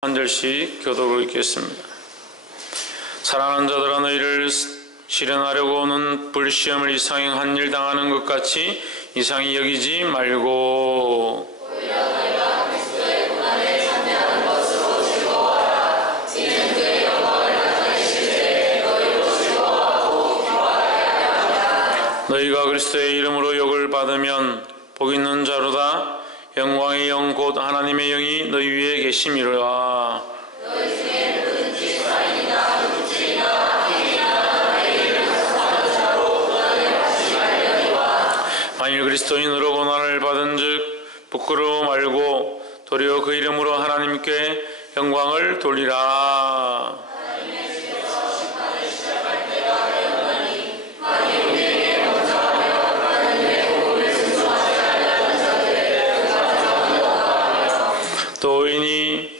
한 절씩 교독을 읽겠습니다. 사랑하는 자들아, 너희를 실현하려고는 불시험을 이상히 한 일 당하는 것 같이 이상히 여기지 말고 오히려 너희가 그리스도의 고난에 참여하는 것으로 즐거워하라. 이는 그의 영광을 나타내실 때에 너희로 즐거워하고 기뻐하여야 합니다. 너희가 그리스도의 이름으로 욕을 받으면 복 있는 자로다. 영광의 영 곧 하나님의 영이 너희 위에 계심이로라. 너희 중에 누구든지 살인이나 물질이나 악행이나 내 이름을 사는 자로 고난을 받지 말려니와 만일 그리스도인으로 고난을 받은즉 부끄러워 말고 도리어 그 이름으로 하나님께 영광을 돌리라. 도인이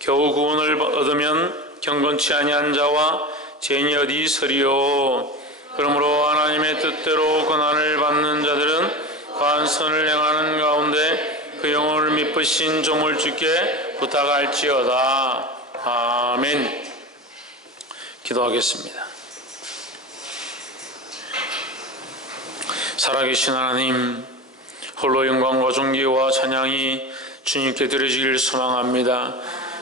겨우 구원을 얻으면 경건치 아니한 자와 죄인이 어디 있으리요. 그러므로 하나님의 뜻대로 고난을 받는 자들은 과한 선을 행하는 가운데 그 영혼을 믿으신 종을 주께 부탁할지어다. 아멘. 기도하겠습니다. 살아계신 하나님, 홀로 영광과 존귀와 찬양이 주님께 드려지기를 소망합니다.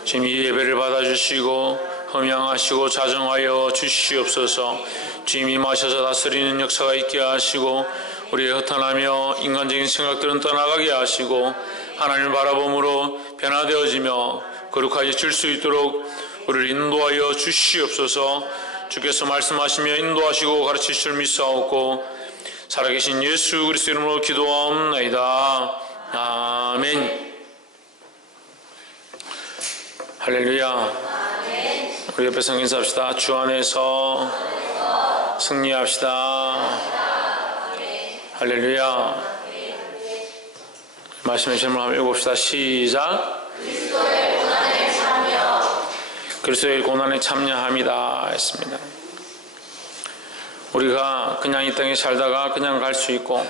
주님, 이 예배를 받아주시고 흠양하시고 자정하여 주시옵소서. 주님, 임하셔서 다스리는 역사가 있게 하시고 우리의 허탄하며 인간적인 생각들은 떠나가게 하시고 하나님을 바라봄으로 변화되어지며 거룩하게 질 수 있도록 우리를 인도하여 주시옵소서. 주께서 말씀하시며 인도하시고 가르치실 줄 믿사옵고 살아계신 예수 그리스도 이름으로 기도하옵나이다. 아멘. 할렐루야. 우리 옆에 서 인사합시다. 주 안에서 승리합시다. 할렐루야. 말씀의 질문 한번 읽어봅시다. 시작. 그리스도의 고난에 참여. 그리스도의 고난에 참여합니다 했습니다. 우리가 그냥 이 땅에 살다가 그냥 갈 수 있고,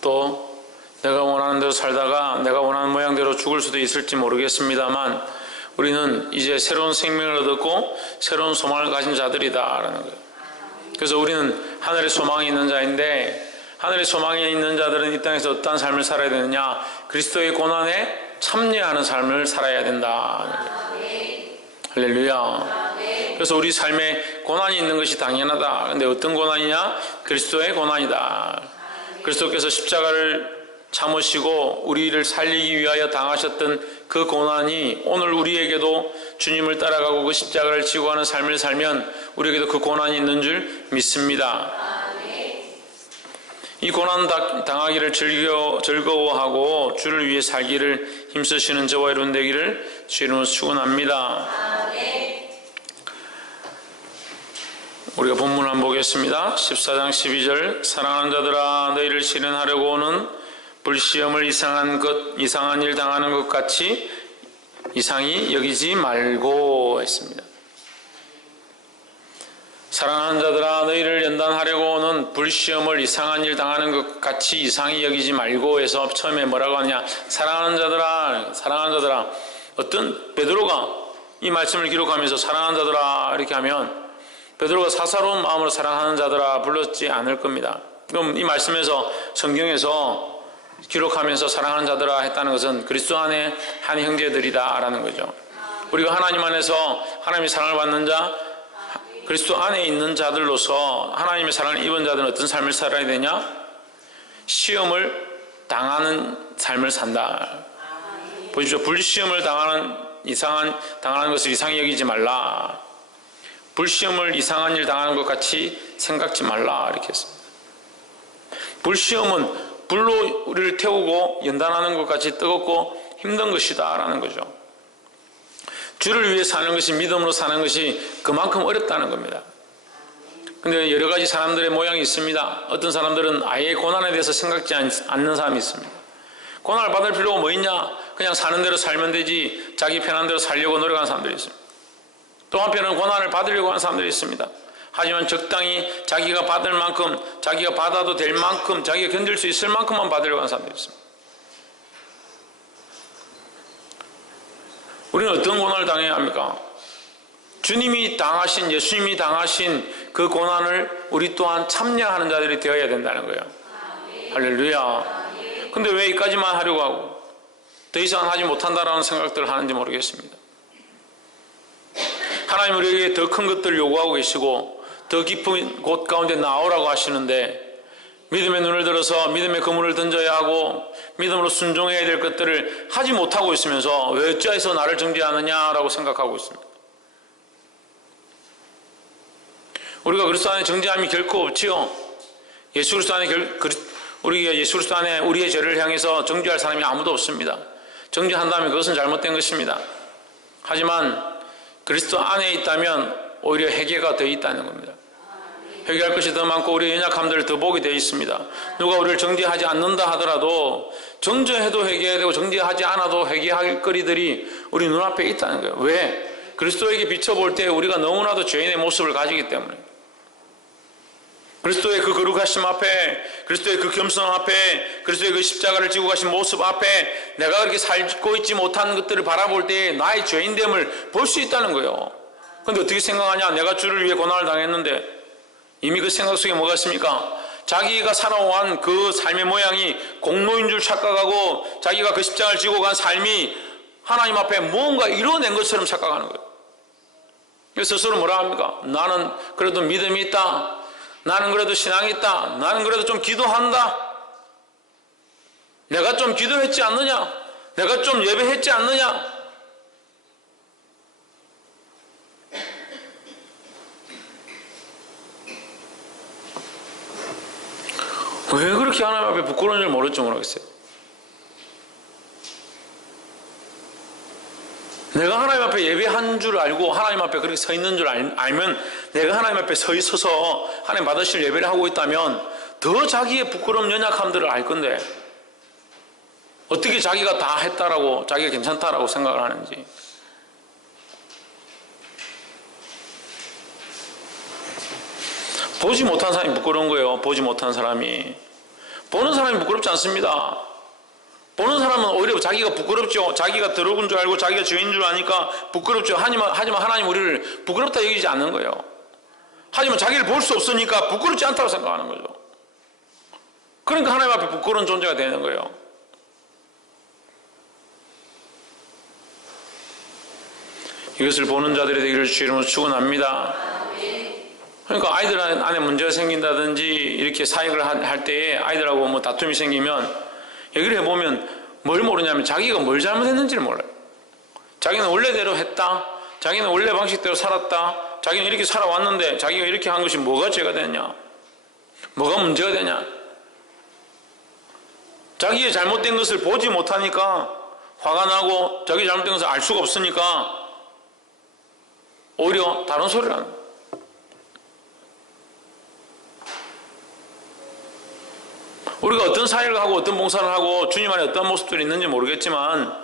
또 내가 원하는 대로 살다가 내가 원하는 모양대로 죽을 수도 있을지 모르겠습니다만 우리는 이제 새로운 생명을 얻었고 새로운 소망을 가진 자들이다라는 거예요. 그래서 우리는 하늘의 소망이 있는 자인데, 하늘의 소망이 있는 자들은 이 땅에서 어떠한 삶을 살아야 되느냐? 그리스도의 고난에 참여하는 삶을 살아야 된다. 할렐루야. 그래서 우리 삶에 고난이 있는 것이 당연하다. 근데 어떤 고난이냐? 그리스도의 고난이다. 그리스도께서 십자가를 참으시고 우리를 살리기 위하여 당하셨던 그 고난이 오늘 우리에게도 주님을 따라가고 그 십자가를 지고 가는 삶을 살면 우리에게도 그 고난이 있는 줄 믿습니다. 이 고난 당하기를 즐거워하고 주를 위해 살기를 힘쓰시는 저와 여러분 되기를 주 이름으로 축원합니다. 우리가 본문 한번 보겠습니다. 14장 12절. 사랑하는 자들아, 너희를 실현하려고는 불시험을 이상한 일 당하는 것 같이 이상히 여기지 말고 했습니다. 사랑하는 자들아, 너희를 연단하려고는 불시험을 이상한 일 당하는 것 같이 이상히 여기지 말고 해서 처음에 뭐라고 하느냐? 사랑하는 자들아. 어떤 베드로가 이 말씀을 기록하면서 사랑하는 자들아 이렇게 하면 베드로가 사사로운 마음으로 사랑하는 자들아 불렀지 않을 겁니다. 그럼 이 말씀에서 성경에서 기록하면서 사랑하는 자들아 했다는 것은 그리스도 안에 한 형제들이다 라는 거죠. 우리가 하나님 안에서 하나님의 사랑을 받는 자, 그리스도 안에 있는 자들로서 하나님의 사랑을 입은 자들은 어떤 삶을 살아야 되냐? 시험을 당하는 삶을 산다. 보십시오. 불시험을 당하는 것을 이상히 여기지 말라. 불시험을 이상한 일 당하는 것 같이 생각지 말라 이렇게 했습니다. 불시험은 불로 우리를 태우고 연단하는 것 같이 뜨겁고 힘든 것이다 라는 거죠. 주를 위해 사는 것이, 믿음으로 사는 것이 그만큼 어렵다는 겁니다. 근데 여러 가지 사람들의 모양이 있습니다. 어떤 사람들은 아예 고난에 대해서 생각지 않는 사람이 있습니다. 고난을 받을 필요가 뭐 있냐? 그냥 사는 대로 살면 되지, 자기 편한 대로 살려고 노력하는 사람들이 있습니다. 또 한편은 고난을 받으려고 하는 사람들이 있습니다. 하지만 적당히 자기가 받을 만큼, 자기가 받아도 될 만큼, 자기가 견딜 수 있을 만큼만 받으려고 하는 사람들이 있습니다. 우리는 어떤 고난을 당해야 합니까? 주님이 당하신, 예수님이 당하신 그 고난을 우리 또한 참여하는 자들이 되어야 된다는 거예요. 할렐루야. 근데 왜 이까지만 하려고 하고 더 이상 하지 못한다라는 생각들을 하는지 모르겠습니다. 하나님 우리에게 더 큰 것들을 요구하고 계시고 더 깊은 곳 가운데 나오라고 하시는데 믿음의 눈을 들어서 믿음의 그물을 던져야 하고 믿음으로 순종해야 될 것들을 하지 못하고 있으면서 왜 어찌해서 나를 정죄하느냐라고 생각하고 있습니다. 우리가 그리스도 안에 정죄함이 결코 없지요. 예수 그리스도 안에 우리가 예수 그리스도 안에 우리의 죄를 향해서 정죄할 사람이 아무도 없습니다. 정죄한다면 그것은 잘못된 것입니다. 하지만 그리스도 안에 있다면 오히려 회개가 더 있다는 겁니다. 회개할 것이 더 많고 우리의 연약함들을 더 보게 되어 있습니다. 누가 우리를 정죄하지 않는다 하더라도 정죄해도 회개해야 되고 정죄하지 않아도 회개할 거리들이 우리 눈앞에 있다는 거예요. 왜? 그리스도에게 비춰볼 때 우리가 너무나도 죄인의 모습을 가지기 때문에 그리스도의 그 거룩하심 앞에, 그리스도의 그 겸손 앞에, 그리스도의 그 십자가를 지고 가신 모습 앞에 내가 그렇게 살고 있지 못한 것들을 바라볼 때 나의 죄인됨을 볼 수 있다는 거예요. 그런데 어떻게 생각하냐? 내가 주를 위해 고난을 당했는데 이미 그 생각 속에 뭐가 있습니까? 자기가 살아온 그 삶의 모양이 공로인 줄 착각하고 자기가 그 십자가를 지고 간 삶이 하나님 앞에 무언가 이뤄낸 것처럼 착각하는 거예요. 그래서 스스로 뭐라 합니까? 나는 그래도 믿음이 있다. 나는 그래도 신앙이 있다. 나는 그래도 좀 기도한다. 내가 좀 기도했지 않느냐? 내가 좀 예배했지 않느냐? 왜 그렇게 하나님 앞에 부끄러운 줄 모를지 모르겠어요. 내가 하나님 앞에 예배한 줄 알고 하나님 앞에 그렇게 서 있는 줄 알면 내가 하나님 앞에 서 있어서 하나님 받으실 예배를 하고 있다면 더 자기의 부끄러운 연약함들을 알 건데 어떻게 자기가 다 했다라고 자기가 괜찮다라고 생각을 하는지. 보지 못한 사람이 부끄러운 거예요. 보지 못한 사람이. 보는 사람이 부끄럽지 않습니다. 보는 사람은 오히려 자기가 부끄럽죠. 자기가 더러운 줄 알고 자기가 죄인 줄 아니까 부끄럽죠. 하지만 하나님 우리를 부끄럽다 여기지 않는 거예요. 하지만 자기를 볼 수 없으니까 부끄럽지 않다고 생각하는 거죠. 그러니까 하나님 앞에 부끄러운 존재가 되는 거예요. 이것을 보는 자들이 되기를 주 이름으로 축원합니다. 그러니까 아이들 안에 문제가 생긴다든지 이렇게 사역을 할 때에 아이들하고 뭐 다툼이 생기면 얘기를 해보면 뭘 모르냐면 자기가 뭘 잘못했는지를 몰라요. 자기는 원래대로 했다. 자기는 원래 방식대로 살았다. 자기는 이렇게 살아왔는데 자기가 이렇게 한 것이 뭐가 죄가 되냐? 뭐가 문제가 되냐? 자기의 잘못된 것을 보지 못하니까 화가 나고 자기 잘못된 것을 알 수가 없으니까 오히려 다른 소리를 하는 거예요. 우리가 어떤 사역을 하고 어떤 봉사를 하고 주님 안에 어떤 모습들이 있는지 모르겠지만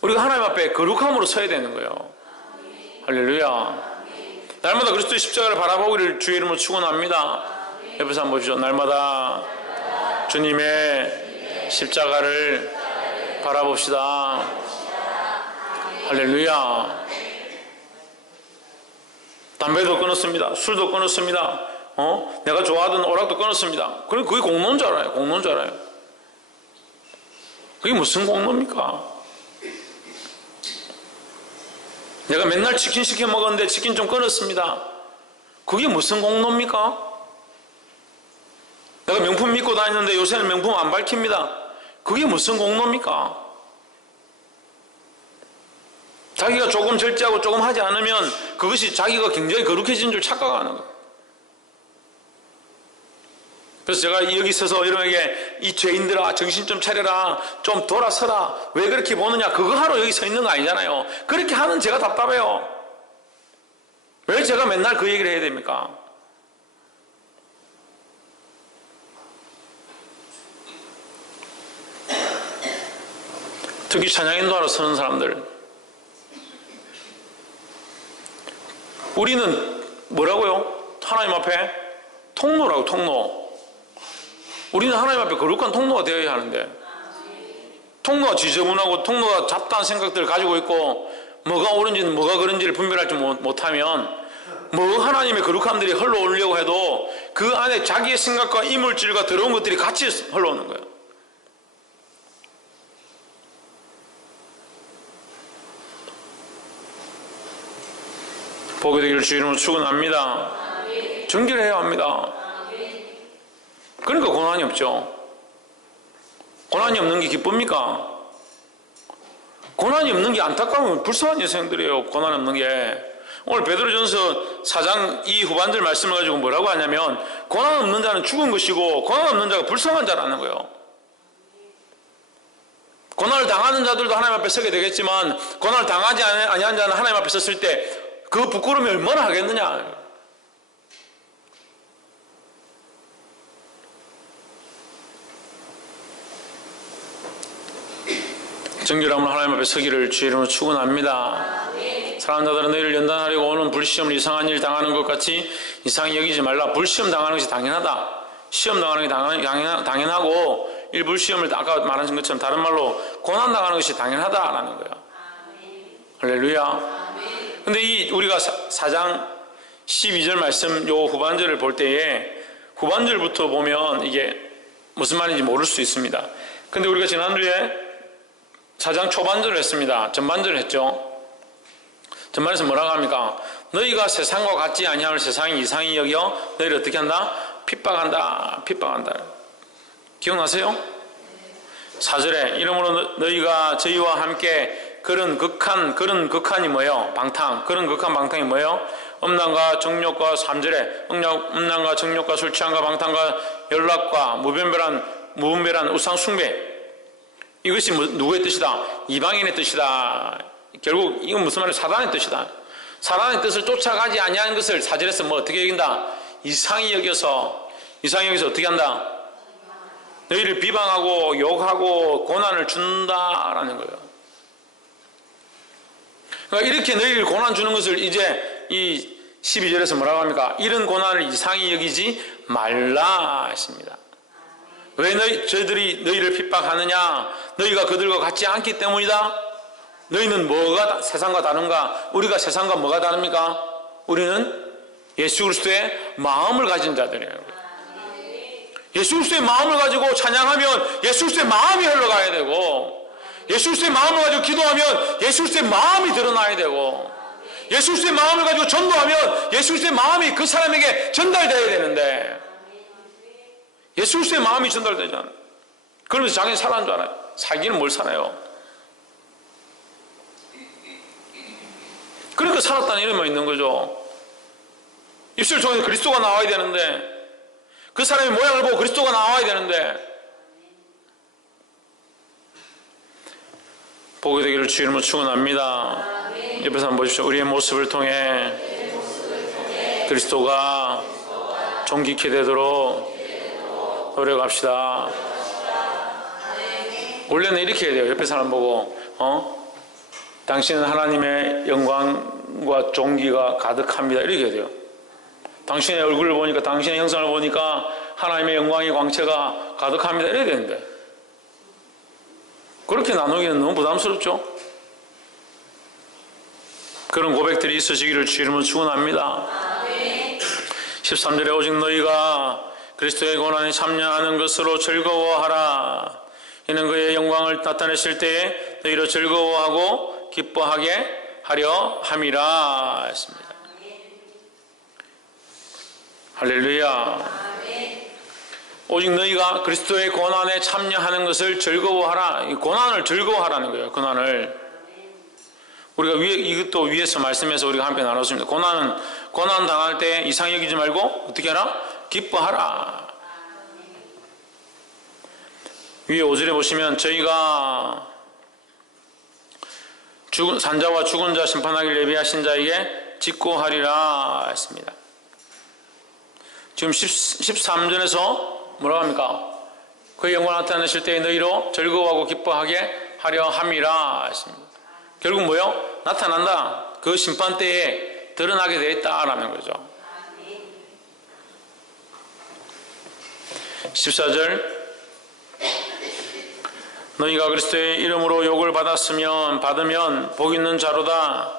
우리가 하나님 앞에 거룩함으로 서야 되는 거예요. 할렐루야. 날마다 그리스도의 십자가를 바라보기를 주의 이름으로 축원합니다. 옆에서 한번 보시죠. 날마다 주님의 십자가를 바라봅시다. 할렐루야. 담배도 끊었습니다. 술도 끊었습니다. 내가 좋아하던 오락도 끊었습니다. 그럼 그게 공로인 줄 알아요. 공로인 줄 알아요. 그게 무슨 공로입니까? 내가 맨날 치킨 시켜 먹었는데 치킨 좀 끊었습니다. 그게 무슨 공로입니까? 내가 명품 믿고 다녔는데 요새는 명품 안 밝힙니다. 그게 무슨 공로입니까? 자기가 조금 절제하고 조금 하지 않으면 그것이 자기가 굉장히 거룩해진 줄 착각하는 거예요. 그래서 제가 여기 서서 여러분에게 이 죄인들아 정신 좀 차려라, 좀 돌아서라, 왜 그렇게 보느냐, 그거 하러 여기 서 있는 거 아니잖아요. 그렇게 하는 제가 답답해요. 왜 제가 맨날 그 얘기를 해야 됩니까? 특히 찬양 인도하러 서는 사람들, 우리는 뭐라고요? 하나님 앞에 통로라고. 통로. 우리는 하나님 앞에 거룩한 통로가 되어야 하는데 통로가 지저분하고 통로가 잡다한 생각들을 가지고 있고 뭐가 옳은지 뭐가 그른지를 분별할 줄 못하면 뭐 하나님의 거룩함들이 흘러오려고 해도 그 안에 자기의 생각과 이물질과 더러운 것들이 같이 흘러오는 거예요. 보게 되기를 주 이름으로 축원합니다. 정결해야 합니다. 그러니까 고난이 없죠. 고난이 없는 게 기쁩니까? 고난이 없는 게 안타까우면 불쌍한 인생들이에요. 고난 없는 게. 오늘 베드로전서 4장 이 후반절 말씀을 가지고 뭐라고 하냐면 고난 없는 자는 죽은 것이고 고난 없는 자가 불쌍한 자라는 거예요. 고난을 당하는 자들도 하나님 앞에 서게 되겠지만 고난을 당하지 아니한 자는 하나님 앞에 섰을 때 그 부끄러움이 얼마나 하겠느냐. 정결함을 하나님 앞에 서기를 주의 이름으로 축원합니다. 사랑하는 자들은 너희를 연단하려고 오는 불시험을 이상한 일 당하는 것 같이 이상히 여기지 말라. 불시험 당하는 것이 당연하다. 시험 당하는 게 당연하고 일불시험을 아까 말한 것처럼 다른 말로 고난 당하는 것이 당연하다라는 거예요. 할렐루야. 근데 우리가 4장 12절 말씀 요 후반절을 볼 때에 후반절부터 보면 이게 무슨 말인지 모를 수 있습니다. 근데 우리가 지난주에 4장 초반절을 했습니다. 전반절을 했죠. 전반에서 뭐라고 합니까? 너희가 세상과 같지 아니함을 세상이 이상히 여겨 너희를 어떻게 한다? 핍박한다. 기억나세요? 4절에 이러므로 너희가 저희와 함께 그런 극한이 뭐예요? 그런 극한 방탕이 뭐예요? 음란과 정욕과 3절에 음란과 정욕과 술 취함과 방탕과 연락과 무분별한 우상 숭배. 이것이 누구의 뜻이다? 이방인의 뜻이다. 결국 이건 무슨 말이에요? 사단의 뜻이다. 사단의 뜻을 쫓아가지 아니하는 것을 4절에서 뭐 어떻게 여긴다? 이상히 여기서 어떻게 한다? 너희를 비방하고 욕하고 고난을 준다라는 거예요. 그러니까 이렇게 너희를 고난 주는 것을 이제 이 12절에서 뭐라고 합니까? 이런 고난을 이상히 여기지 말라 했습니다. 왜 저희들이 너희를 핍박하느냐? 너희가 그들과 같지 않기 때문이다. 너희는 뭐가 세상과 다른가? 우리가 세상과 뭐가 다릅니까? 우리는 예수 그리스도의 마음을 가진 자들이에요. 예수 그리스도의 마음을 가지고 찬양하면 예수 그리스도의 마음이 흘러가야 되고, 예수 그리스도의 마음을 가지고 기도하면 예수 그리스도의 마음이 드러나야 되고, 예수 그리스도의 마음을 가지고 전도하면 예수 그리스도의 마음이 그 사람에게 전달되어야 되는데, 예수 그리스도의 마음이 전달되잖아요. 그러면서 자기는 살아난 줄 알아요. 살기는 뭘 살아요? 그러니까 살았다는 이름이 있는 거죠. 입술 통해서 그리스도가 나와야 되는데, 그 사람의 모양을 보고 그리스도가 나와야 되는데, 보게 되기를 주 이름으로 축원합니다. 옆에서 한번 보십시오. 우리의 모습을 통해 그리스도가 존귀케 되도록 노력합시다. 원래는 이렇게 해야 돼요. 옆에 사람 보고 당신은 하나님의 영광과 존귀가 가득합니다. 이렇게 해야 돼요. 당신의 얼굴을 보니까, 당신의 형상을 보니까 하나님의 영광의 광채가 가득합니다. 이래야 되는데 그렇게 나누기는 너무 부담스럽죠. 그런 고백들이 있으시기를 주 이름으로 축원합니다. 13절에 오직 너희가 그리스도의 고난에 참여하는 것으로 즐거워하라. 이는 그의 영광을 나타내실 때에 너희로 즐거워하고 기뻐하게 하려 함이라 했습니다. 할렐루야. 오직 너희가 그리스도의 고난에 참여하는 것을 즐거워하라. 이 고난을 즐거워하라는 거예요. 고난을. 우리가 이것도 위에서 말씀해서 우리가 함께 나눴습니다. 고난 당할 때 이상히 여기지 말고 어떻게 하라? 기뻐하라. 위에 5절에 보시면 저희가 산자와 죽은 자 심판하기를 예비하신 자에게 직고하리라 했습니다. 지금 13절에서 뭐라고 합니까? 그의 영광을 나타내실 때에 너희로 즐거워하고 기뻐하게 하려 함이라 했습니다. 결국 뭐요? 나타난다. 그 심판 때에 드러나게 되어 있다라는 거죠. 14절 너희가 그리스도의 이름으로 욕을 받으면 복 있는 자로다.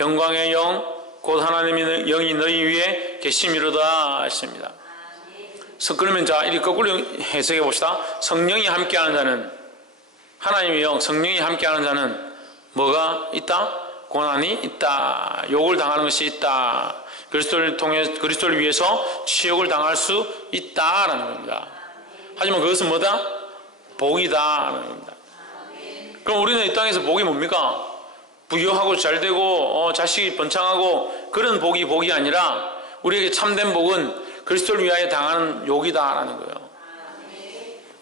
영광의 영 곧 하나님의 영이 너희 위에 계심이로다 하십니다. 그러면 자, 이렇게 거꾸로 해석해 봅시다. 성령이 함께하는 자는, 하나님의 영, 성령이 함께하는 자는 뭐가 있다? 고난이 있다. 욕을 당하는 것이 있다. 그리스도를 위해서 치욕을 당할 수 있다라는 겁니다. 하지만 그것은 뭐다? 복이다라는 겁니다. 그럼 우리는 이 땅에서 복이 뭡니까? 부유하고 잘되고 자식이 번창하고 그런 복이 아니라 우리에게 참된 복은 그리스도를 위하여 당하는 욕이다라는 거예요.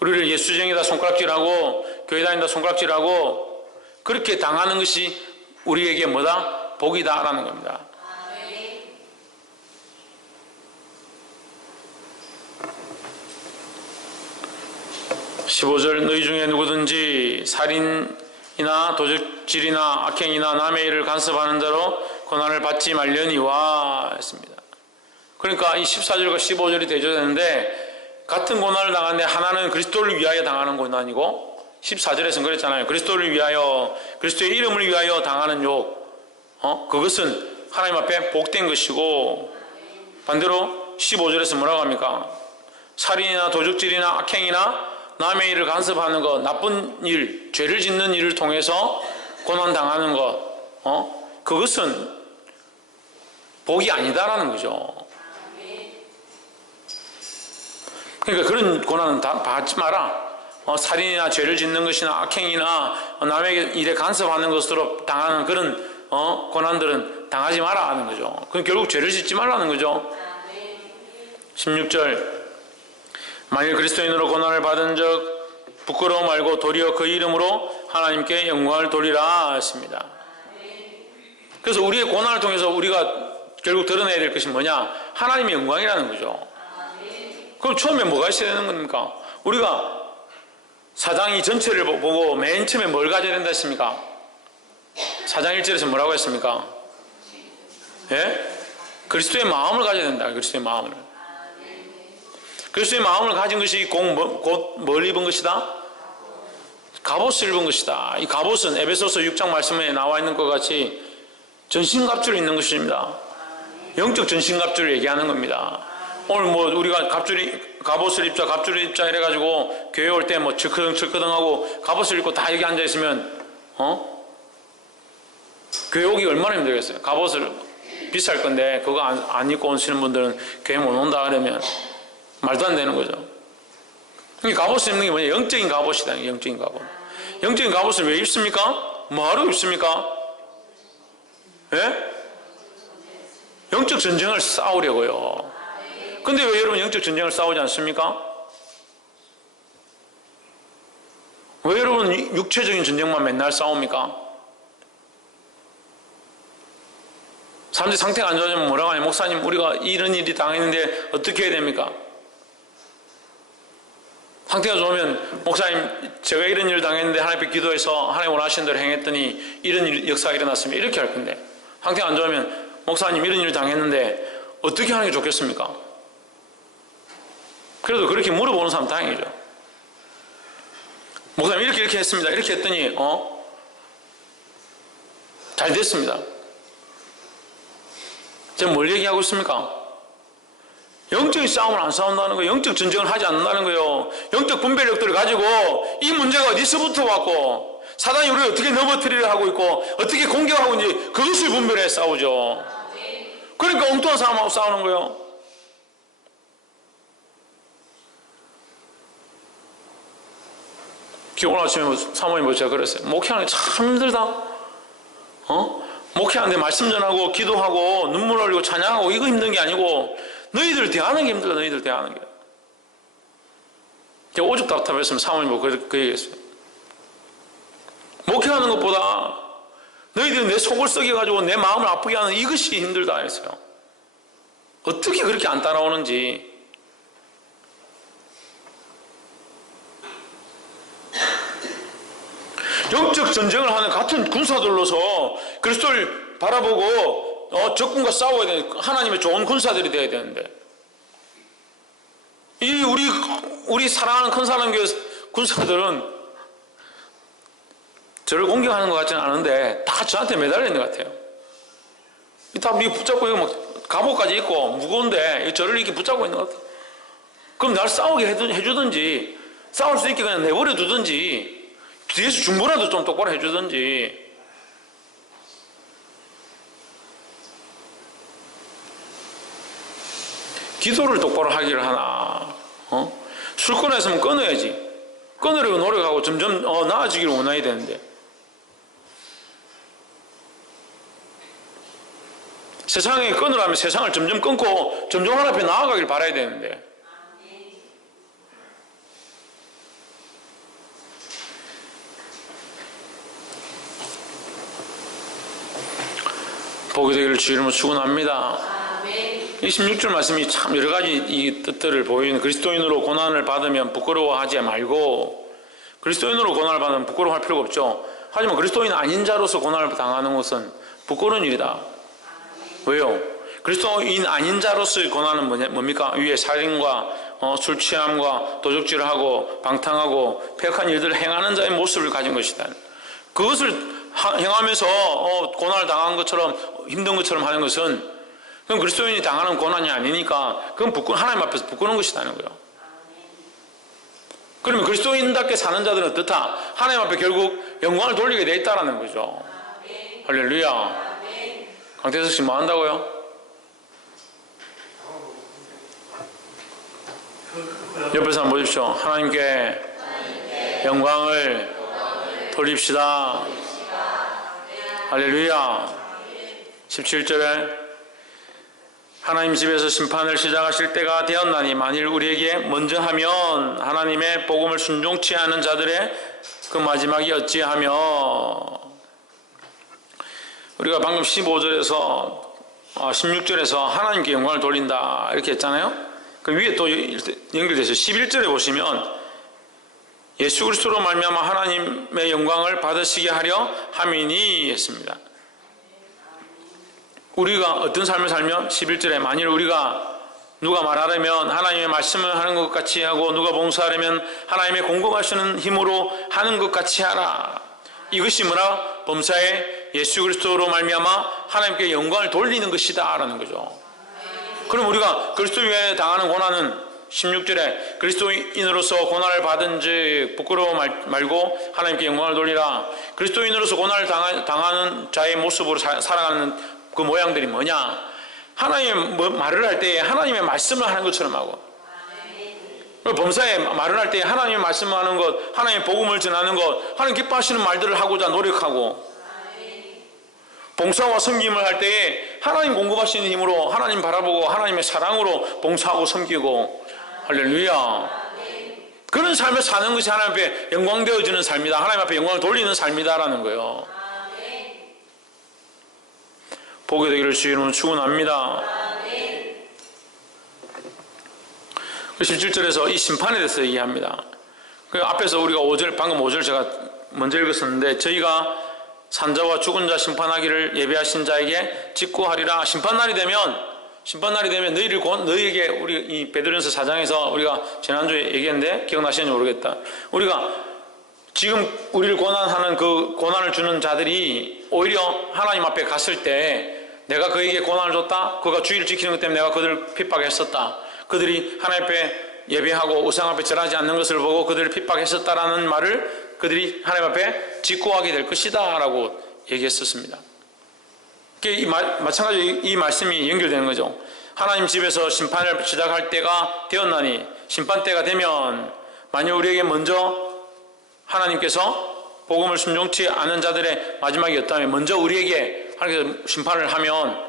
우리를 예수쟁이다 손가락질하고 교회 다닌다 손가락질하고 그렇게 당하는 것이 우리에게 뭐다? 복이다라는 겁니다. 15절 너희 중에 누구든지 살인이나 도적질이나 악행이나 남의 일을 간섭하는 자로 고난을 받지 말려니와 했습니다. 그러니까 이 14절과 15절이 대조되는데 같은 고난을 당하는데 하나는 그리스도를 위하여 당하는 고난이고 14절에서는 그랬잖아요. 그리스도를 위하여 그리스도의 이름을 위하여 당하는 욕 그것은 하나님 앞에 복된 것이고 반대로 15절에서 뭐라고 합니까? 살인이나 도적질이나 악행이나 남의 일을 간섭하는 것, 나쁜 일, 죄를 짓는 일을 통해서 고난당하는 것 그것은 복이 아니다라는 거죠. 그러니까 그런 고난은 다 받지 마라. 살인이나 죄를 짓는 것이나 악행이나 남의 일에 간섭하는 것으로 당하는 그런 고난들은 당하지 마라 하는 거죠. 그럼 결국 죄를 짓지 말라는 거죠. 16절 만일 그리스도인으로 고난을 받은 적 부끄러워 말고 도리어 그 이름으로 하나님께 영광을 돌리라 했습니다. 그래서 우리의 고난을 통해서 우리가 결국 드러내야 될 것이 뭐냐? 하나님의 영광이라는 거죠. 그럼 처음에 뭐가 있어야 되는 겁니까? 우리가 사장 이 전체를 보고 맨 처음에 뭘 가져야 된다 했습니까? 사장 1절에서 뭐라고 했습니까? 예? 그리스도의 마음을 가져야 된다. 그리스도의 마음을. 그리스도의 마음을 가진 것이 곧 뭘 입은 것이다? 갑옷을 입은 것이다. 이 갑옷은 에베소서 6장 말씀에 나와 있는 것 같이 전신갑주를 입는 것입니다. 영적 전신갑주를 얘기하는 겁니다. 오늘 우리가 갑옷을 입자, 갑주를 입자 이래가지고 교회 올 때 철커덩하고 갑옷을 입고 다 여기 앉아있으면 교회 오기 얼마나 힘들겠어요. 갑옷을 비쌀 건데 그거 안 입고 오시는 분들은 교회 못 온다 그러면 말도 안 되는 거죠. 갑옷을 입는 게 뭐냐? 영적인 갑옷이다. 영적인 갑옷. 영적인 갑옷을 왜 입습니까? 뭐하러 입습니까? 예? 영적 전쟁을 싸우려고요. 근데 왜 여러분 영적 전쟁을 싸우지 않습니까? 왜 여러분 육체적인 전쟁만 맨날 싸웁니까? 사람들이 상태가 안 좋아지면 뭐라고 하냐? 목사님 우리가 이런 일이 당했는데 어떻게 해야 됩니까? 상태가 좋으면 목사님 제가 이런 일을 당했는데 하나님 앞에 기도해서 하나님 원하시는 대로 행했더니 이런 역사가 일어났으면 이렇게 할 건데 상태가 안 좋으면 목사님 이런 일을 당했는데 어떻게 하는 게 좋겠습니까? 그래도 그렇게 물어보는 사람 다행이죠. 목사님 이렇게 했습니다. 이렇게 했더니 잘 됐습니다. 제가 뭘 얘기하고 있습니까? 영적인 싸움을 안 싸운다는 거예요. 영적 전쟁을 하지 않는다는 거예요. 영적 분별력들을 가지고 이 문제가 어디서부터 왔고 사단이 우리를 어떻게 넘어뜨리려 하고 있고 어떻게 공격하고 있는지 그것을 분별해 싸우죠. 그러니까 엉뚱한 사람하고 싸우는 거예요. 오늘 아침에 사모님 제가 그랬어요. 목회하는 게 참 힘들다. 목회하는데 말씀 전하고 기도하고 눈물 흘리고 찬양하고 이거 힘든 게 아니고 너희들 대하는 게 힘들다. 너희들 대하는 게. 제가 오죽 답답했으면 사모님 그 얘기했어요. 목회하는 것보다 너희들이 내 속을 썩여가지고 내 마음을 아프게 하는 이것이 힘들다 했어요. 어떻게 그렇게 안 따라오는지. 영적 전쟁을 하는 같은 군사들로서 그리스도를 바라보고 적군과 싸워야 되는 하나님의 좋은 군사들이 되어야 되는데 이 우리 사랑하는 큰 사랑교회 군사들은 저를 공격하는 것 같지는 않은데 다 저한테 매달려 있는 것 같아요. 다 우리 붙잡고 이거 막 갑옷까지 입고 무거운데 저를 이렇게 붙잡고 있는 것 같아요. 그럼 날 싸우게 해주든지 싸울 수 있게 그냥 내버려 두든지 뒤에서 중보라도 좀 똑바로 해주든지. 기도를 똑바로 하기를 하나. 술 끊었으면 끊어야지. 끊으려고 노력하고 점점 나아지기를 원해야 되는데, 세상에 끊으라면 세상을 점점 끊고 점점 하나님 앞에 나아가길 바라야 되는데, 보게 되기를 주 이름으로 축원합니다. 이 16절 말씀이 참 여러 가지 이 뜻들을 보이는, 그리스도인으로 고난을 받으면 부끄러워하지 말고, 그리스도인으로 고난을 받으면 부끄러워할 필요가 없죠. 하지만 그리스도인 아닌 자로서 고난을 당하는 것은 부끄러운 일이다. 왜요? 그리스도인 아닌 자로서의 고난은 뭡니까? 위에 살인과 술 취함과 도적질을 하고 방탕하고 폐역한 일들을 행하는 자의 모습을 가진 것이다. 그것을 행하면서 고난을 당한 것처럼 힘든 것처럼 하는 것은, 그건 그리스도인이 당하는 고난이 아니니까 그건 하나님 앞에서 부끄러운 것이라는 거예요. 그러면 그리스도인답게 사는 자들은 어떻다? 하나님 앞에 결국 영광을 돌리게 돼 있다는 거죠. 할렐루야. 강태석 씨 뭐 한다고요? 옆에 사람 보십시오. 하나님께 영광을 돌립시다. 할렐루야. 17절에 하나님 집에서 심판을 시작하실 때가 되었나니 만일 우리에게 먼저 하면 하나님의 복음을 순종치 않은 자들의 그 마지막이 어찌하며. 우리가 방금 15절에서 16절에서 하나님께 영광을 돌린다 이렇게 했잖아요. 그 위에 또 연결돼서 11절에 보시면 예수 그리스도로 말미암아 하나님의 영광을 받으시게 하려 함이니 했습니다. 우리가 어떤 삶을 살면 11절에 만일 우리가 누가 말하려면 하나님의 말씀을 하는 것 같이 하고 누가 봉사하려면 하나님의 공급하시는 힘으로 하는 것 같이 하라. 이것이 뭐라? 범사에 예수 그리스도로 말미암아 하나님께 영광을 돌리는 것이다 라는 거죠. 그럼 우리가 그리스도 위에 당하는 고난은 16절에 그리스도인으로서 고난을 받은 즉 부끄러워 말고 하나님께 영광을 돌리라. 그리스도인으로서 고난을 당하는 자의 모습으로 살아가는 그 모양들이 뭐냐? 하나님의 말을 할 때 하나님의 말씀을 하는 것처럼 하고, 범사에 말을 할 때 하나님의 말씀을 하는 것, 하나님의 복음을 전하는 것, 하나님 기뻐하시는 말들을 하고자 노력하고, 봉사와 섬김을 할 때에 하나님 공급하시는 힘으로 하나님 바라보고 하나님의 사랑으로 봉사하고 섬기고. 할렐루야. 그런 삶을 사는 것이 하나님 앞에 영광되어지는 삶이다. 하나님 앞에 영광을 돌리는 삶이다라는 거예요. 보게 되기를 주 이름으로 축원합니다. 17절에서 이 심판에 대해서 얘기합니다. 그 앞에서 우리가 방금 5절 제가 먼저 읽었었는데, 저희가 산자와 죽은 자 심판하기를 예배하신 자에게 직구하리라. 심판날이 되면 너희에게, 우리 이 베드로전서 4장에서 우리가 지난주에 얘기했는데 기억나시는지 모르겠다. 우리가 지금 우리를 고난하는 그 고난을 주는 자들이 오히려 하나님 앞에 갔을 때 내가 그에게 고난을 줬다. 그가 주의를 지키는 것 때문에 내가 그들을 핍박했었다. 그들이 하나님 앞에 예배하고 우상 앞에 절하지 않는 것을 보고 그들을 핍박했었다라는 말을 그들이 하나님 앞에 직구하게 될 것이다 라고 얘기했었습니다. 마찬가지로 이 말씀이 연결되는 거죠. 하나님 집에서 심판을 시작할 때가 되었나니, 심판 때가 되면 만일 우리에게 먼저 하나님께서 복음을 순종치 않은 자들의 마지막이었다면, 먼저 우리에게 하나님께서 심판을 하면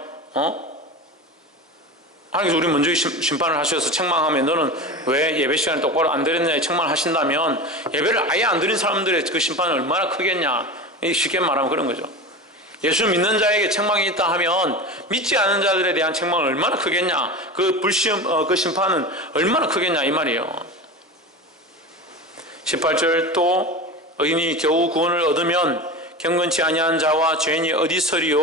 하나님께서 우리 먼저 심판을 하셔서 책망하면 너는 왜 예배 시간을 똑바로 안 드렸냐 책망을 하신다면, 예배를 아예 안 드린 사람들의 그 심판은 얼마나 크겠냐, 쉽게 말하면 그런 거죠. 예수 믿는 자에게 책망이 있다 하면 믿지 않은 자들에 대한 책망은 얼마나 크겠냐, 그 그 심판은 얼마나 크겠냐 이 말이에요. 18절 또 의인이 겨우 구원을 얻으면 경건치 아니한 자와 죄인이 어디 서리요.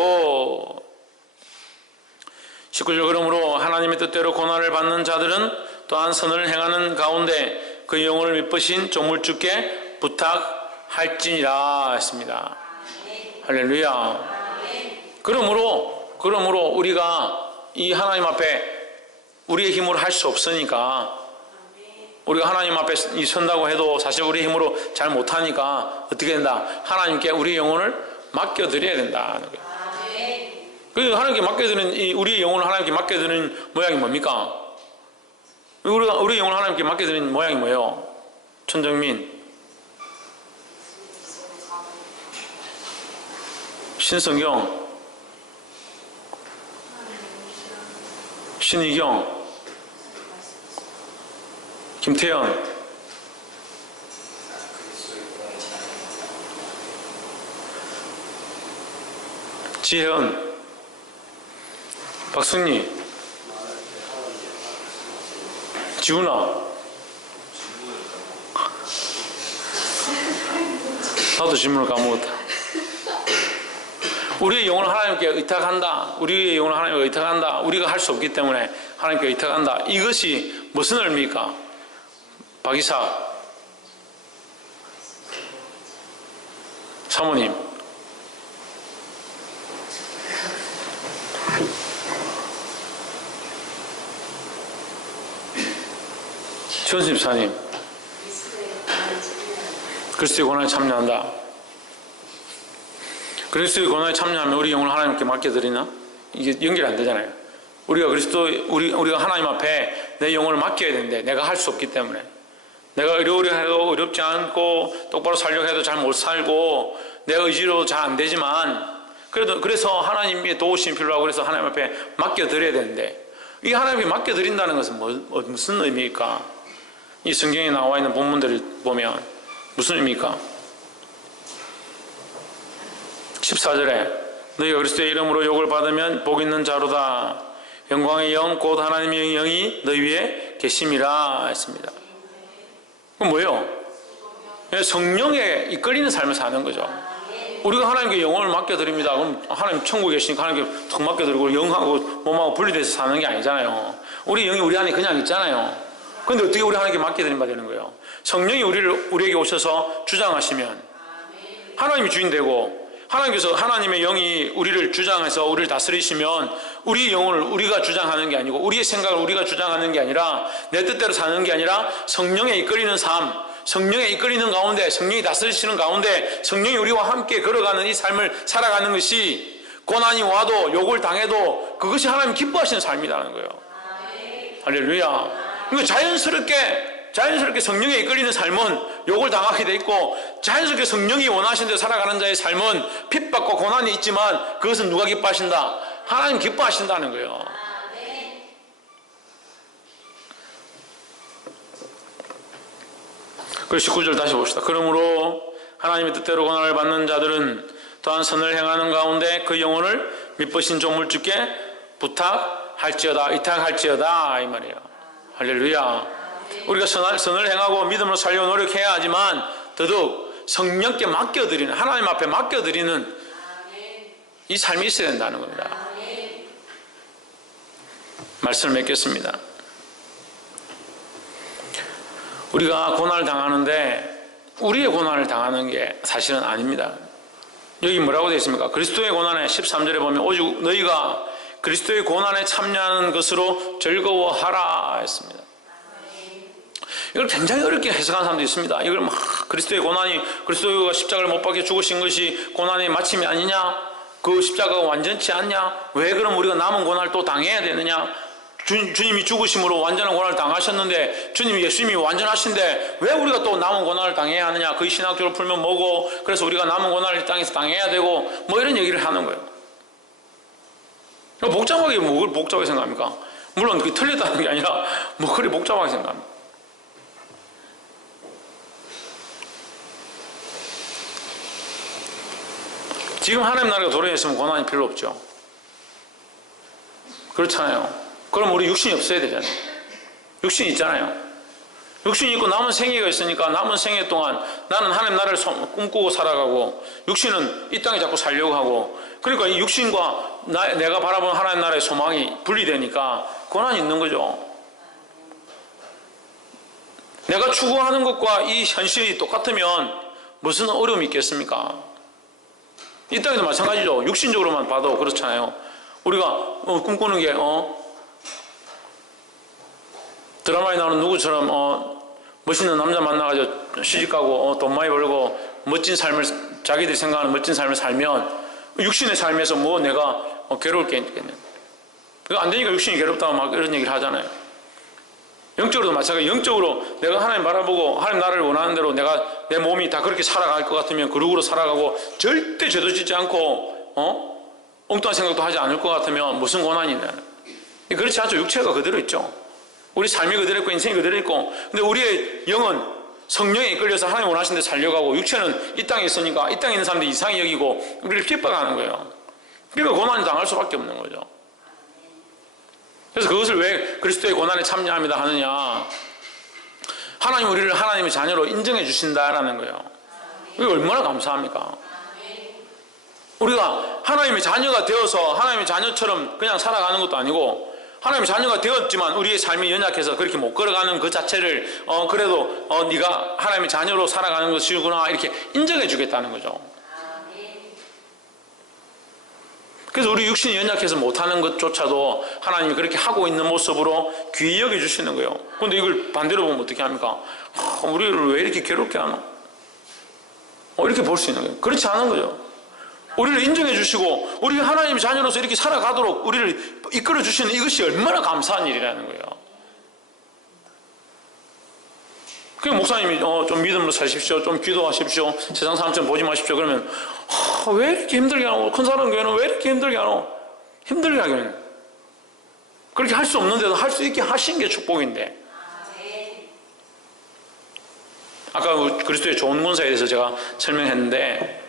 19절 그러므로 하나님의 뜻대로 고난을 받는 자들은 또한 선을 행하는 가운데 그 영혼을 미쁘신 조물주께 부탁하라. 할지니라 했습니다. 할렐루야. 그러므로 우리가 이 하나님 앞에 우리의 힘으로 할 수 없으니까, 우리가 하나님 앞에 선다고 해도 사실 우리의 힘으로 잘 못하니까 어떻게 된다? 하나님께 우리의 영혼을 맡겨드려야 된다. 그래서 하나님께 맡겨드리는, 우리의 영혼을 하나님께 맡겨드리는 모양이 뭡니까? 우리의 영혼을 하나님께 맡겨드리는 모양이 뭐예요? 천정민, 신성경, 신희경, 김태현, 지혜은, 박승리, 지훈아. 나도 질문을 까먹었다. 우리의 영혼을 하나님께 의탁한다. 우리의 영혼을 하나님께 의탁한다. 우리가 할 수 없기 때문에 하나님께 의탁한다. 이것이 무슨 의미입니까? 박이사 사모님, 최원수 집사님, 그리스도의 고난에 참여한다. 그리스도의 고난에 참여하면 우리 영혼을 하나님께 맡겨드리나? 이게 연결 안 되잖아요. 우리가 하나님 앞에 내 영혼을 맡겨야 되는데 내가 할 수 없기 때문에, 내가 어려우려 해도 어렵지 않고 똑바로 살려고 해도 잘 못 살고 내 의지로 잘 안 되지만 그래서 하나님의 도우심이 필요하고 그래서 하나님 앞에 맡겨드려야 되는데, 이 하나님께 맡겨드린다는 것은 무슨 의미일까? 이 성경에 나와 있는 본문들을 보면 무슨 의미일까? 14절에 너희가 그리스도의 이름으로 욕을 받으면 복 있는 자로다. 영광의 영 곧 하나님의 영이 너희 위에 계심이라 했습니다. 그럼 뭐예요? 성령에 이끌리는 삶을 사는 거죠. 우리가 하나님께 영혼을 맡겨드립니다. 그럼 하나님 천국에 계시니까 하나님께 턱 맡겨드리고 영하고 몸하고 분리돼서 사는 게 아니잖아요. 우리 영이 우리 안에 그냥 있잖아요. 그런데 어떻게 우리 하나님께 맡겨드리면 되는 거예요? 성령이 우리에게 오셔서 주장하시면 하나님이 주인 되고, 하나님께서 하나님의 영이 우리를 주장해서 우리를 다스리시면 우리 영혼을 우리가 주장하는 게 아니고 우리의 생각을 우리가 주장하는 게 아니라 내 뜻대로 사는 게 아니라 성령에 이끌리는 삶, 성령에 이끌리는 가운데, 성령이 다스리시는 가운데 성령이 우리와 함께 걸어가는 이 삶을 살아가는 것이, 고난이 와도 욕을 당해도 그것이 하나님 기뻐하시는 삶이라는 거예요. 할렐루야. 그러니까 자연스럽게 성령에 이끌리는 삶은 욕을 당하게 돼 있고, 자연스럽게 성령이 원하신 대로 살아가는 자의 삶은 핍박과 고난이 있지만 그것은 누가 기뻐하신다? 하나님 기뻐하신다는 거예요. 그래서 19절 다시 봅시다. 그러므로 하나님의 뜻대로 고난을 받는 자들은 또한 선을 행하는 가운데 그 영혼을 믿으신 조물주께 부탁할지어다, 의탁할지어다 이 말이에요. 할렐루야. 우리가 선을 행하고 믿음으로 살려고 노력해야 하지만 더더욱 성령께 맡겨드리는, 하나님 앞에 맡겨드리는 이 삶이 있어야 된다는 겁니다. 말씀을 맺겠습니다. 우리가 고난을 당하는데 우리의 고난을 당하는 게 사실은 아닙니다. 여기 뭐라고 되어 있습니까? 그리스도의 고난에 13절에 보면 오직 너희가 그리스도의 고난에 참여하는 것으로 즐거워하라 했습니다. 이걸 굉장히 어렵게 해석하는 사람도 있습니다. 이걸 막 그리스도의 고난이, 그리스도가 십자가를 못 박혀 죽으신 것이 고난의 마침이 아니냐? 그 십자가가 완전치 않냐? 왜 그럼 우리가 남은 고난을 또 당해야 되느냐? 주님이 죽으심으로 완전한 고난을 당하셨는데, 예수님이 완전하신데 왜 우리가 또 남은 고난을 당해야 하느냐? 그 신학적으로 풀면 뭐고, 그래서 우리가 남은 고난을 이 땅에서 당해야 되고, 뭐 이런 얘기를 하는 거예요. 복잡하게 뭘 복잡하게 생각합니까? 물론 그게 틀렸다는 게 아니라 뭐 그리 복잡하게 생각합니다. 지금 하나님 나라가 도래에 있으면 고난이 별로 없죠. 그렇잖아요. 그럼 우리 육신이 없어야 되잖아요. 육신이 있잖아요. 육신이 있고 남은 생애가 있으니까 남은 생애 동안 나는 하나님 나라를 꿈꾸고 살아가고, 육신은 이 땅에 자꾸 살려고 하고, 그러니까 이 육신과 내가 바라보는 하나님 나라의 소망이 분리되니까 고난이 있는 거죠. 내가 추구하는 것과 이 현실이 똑같으면 무슨 어려움이 있겠습니까? 이 땅에도 마찬가지죠. 육신적으로만 봐도 그렇잖아요. 우리가 꿈꾸는 게 드라마에 나오는 누구처럼 멋있는 남자 만나가지고 시집가고 돈 많이 벌고 멋진 삶을, 자기들이 생각하는 멋진 삶을 살면 육신의 삶에서 뭐 내가 괴로울 게 있겠네. 그거 안 되니까 육신이 괴롭다고 막 이런 얘기를 하잖아요. 영적으로도 마찬가지. 영적으로 내가 하나님 바라보고 하나님 나를 원하는 대로 내가 내 몸이 다 그렇게 살아갈 것 같으면 그룹으로 살아가고 절대 죄도 짓지 않고 엉뚱한 생각도 하지 않을 것 같으면 무슨 고난이 있나요? 그렇지 않죠. 육체가 그대로 있죠. 우리 삶이 그대로 있고 인생이 그대로 있고, 근데 우리의 영은 성령에 이끌려서 하나님 원하신 데 살려가고, 육체는 이 땅에 있으니까 이 땅에 있는 사람들이 이상히 여기고 우리를 핍박하는 거예요. 그러니까 고난이 당할 수밖에 없는 거죠. 그래서 그것을 왜 그리스도의 고난에 참여합니다 하느냐, 하나님 우리를 하나님의 자녀로 인정해 주신다라는 거예요. 이게 얼마나 감사합니까? 우리가 하나님의 자녀가 되어서 하나님의 자녀처럼 그냥 살아가는 것도 아니고, 하나님의 자녀가 되었지만 우리의 삶이 연약해서 그렇게 못 걸어가는 그 자체를 그래도 네가 하나님의 자녀로 살아가는 것이구나 이렇게 인정해 주겠다는 거죠. 그래서 우리 육신이 연약해서 못하는 것조차도 하나님이 그렇게 하고 있는 모습으로 귀히 여겨주시는 거예요. 그런데 이걸 반대로 보면 어떻게 합니까? 우리를 왜 이렇게 괴롭게 하나? 이렇게 볼 수 있는 거예요. 그렇지 않은 거죠. 우리를 인정해 주시고 우리가 하나님의 자녀로서 이렇게 살아가도록 우리를 이끌어 주시는 이것이 얼마나 감사한 일이라는 거예요. 그냥 목사님이 좀 믿음으로 사십시오, 좀 기도하십시오, 세상 사람처럼 보지 마십시오 그러면 왜 이렇게 힘들게 하노? 큰 사람 교회는 왜 이렇게 힘들게 하노? 힘들게 하기는 그렇게 할 수 없는데도 할 수 있게 하신 게 축복인데, 아까 그리스도의 좋은 군사에 대해서 제가 설명했는데,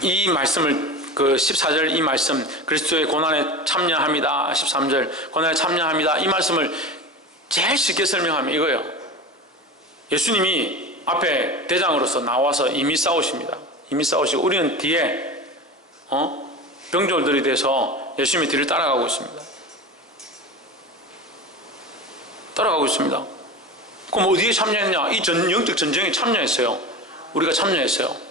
이 말씀을 그 14절 이 말씀, 그리스도의 고난에 참여합니다, 13절 고난에 참여합니다, 이 말씀을 제일 쉽게 설명하면 이거예요. 예수님이 앞에 대장으로서 나와서 이미 싸우십니다. 이미 싸우시고 우리는 뒤에 병졸들이 돼서 예수님의 뒤를 따라가고 있습니다. 따라가고 있습니다. 그럼 어디에 참여했냐? 이 영적 전쟁에 참여했어요. 우리가 참여했어요.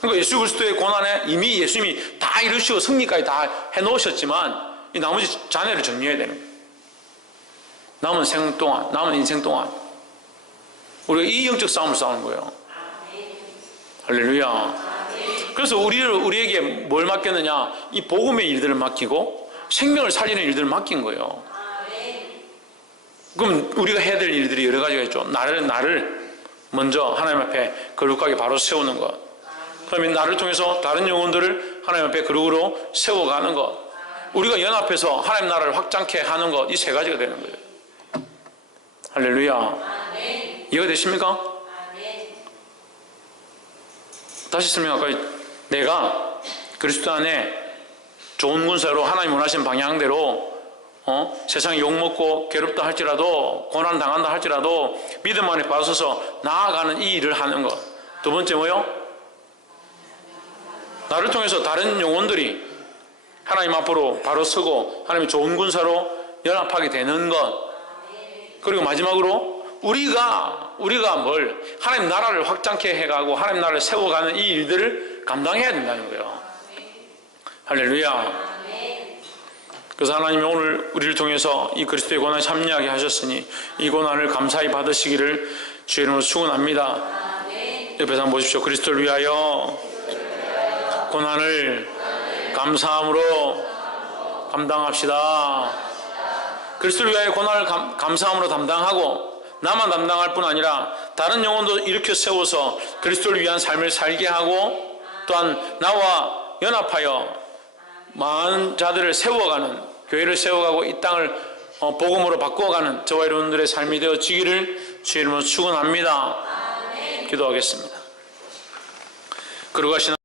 그러니까 예수 그리스도의 고난에 이미 예수님이 다 이루시고 승리까지 다 해놓으셨지만 이 나머지 잔해를 정리해야 되는 거예요. 남은 생 동안, 남은 인생 동안 우리가 이 영적 싸움을 싸우는 거예요. 할렐루야. 그래서 우리에게 뭘 맡겼느냐? 이 복음의 일들을 맡기고 생명을 살리는 일들을 맡긴 거예요. 그럼 우리가 해야 될 일들이 여러 가지가 있죠. 나를 먼저 하나님 앞에 거룩하게 바로 세우는 것. 그러면 나를 통해서 다른 영혼들을 하나님 앞에 거룩으로 세워가는 것. 우리가 연합해서 하나님 나라를 확장케 하는 것. 이 세 가지가 되는 거예요. 할렐루야. 이해가 되십니까? 다시 설명할까요? 내가 그리스도 안에 좋은 군사로 하나님 원하신 방향대로 세상에 욕먹고 괴롭다 할지라도 고난 당한다 할지라도 믿음 안에 받아서서 나아가는 이 일을 하는 것. 두 번째 뭐요? 나를 통해서 다른 영혼들이 하나님 앞으로 바로 서고 하나님의 좋은 군사로 연합하게 되는 것. 그리고 마지막으로 우리가 뭘 하나님 나라를 확장케 해가고 하나님 나라를 세워가는 이 일들을 감당해야 된다는 거예요. 할렐루야. 그래서 하나님이 오늘 우리를 통해서 이 그리스도의 고난에 참여하게 하셨으니 이 고난을 감사히 받으시기를 주의 이름으로 축원합니다. 옆에서 한번 보십시오. 그리스도를 위하여 고난을 감사함으로 감당합시다. 그리스도를 위하여 고난을 감사함으로 담당하고 나만 담당할 뿐 아니라 다른 영혼도 일으켜 세워서 그리스도를 위한 삶을 살게 하고 또한 나와 연합하여 많은 자들을 세워가는, 교회를 세워가고 이 땅을 복음으로 바꾸어가는 저와 여러분들의 삶이 되어지기를 주의 이름으로 축원합니다. 기도하겠습니다. 그러고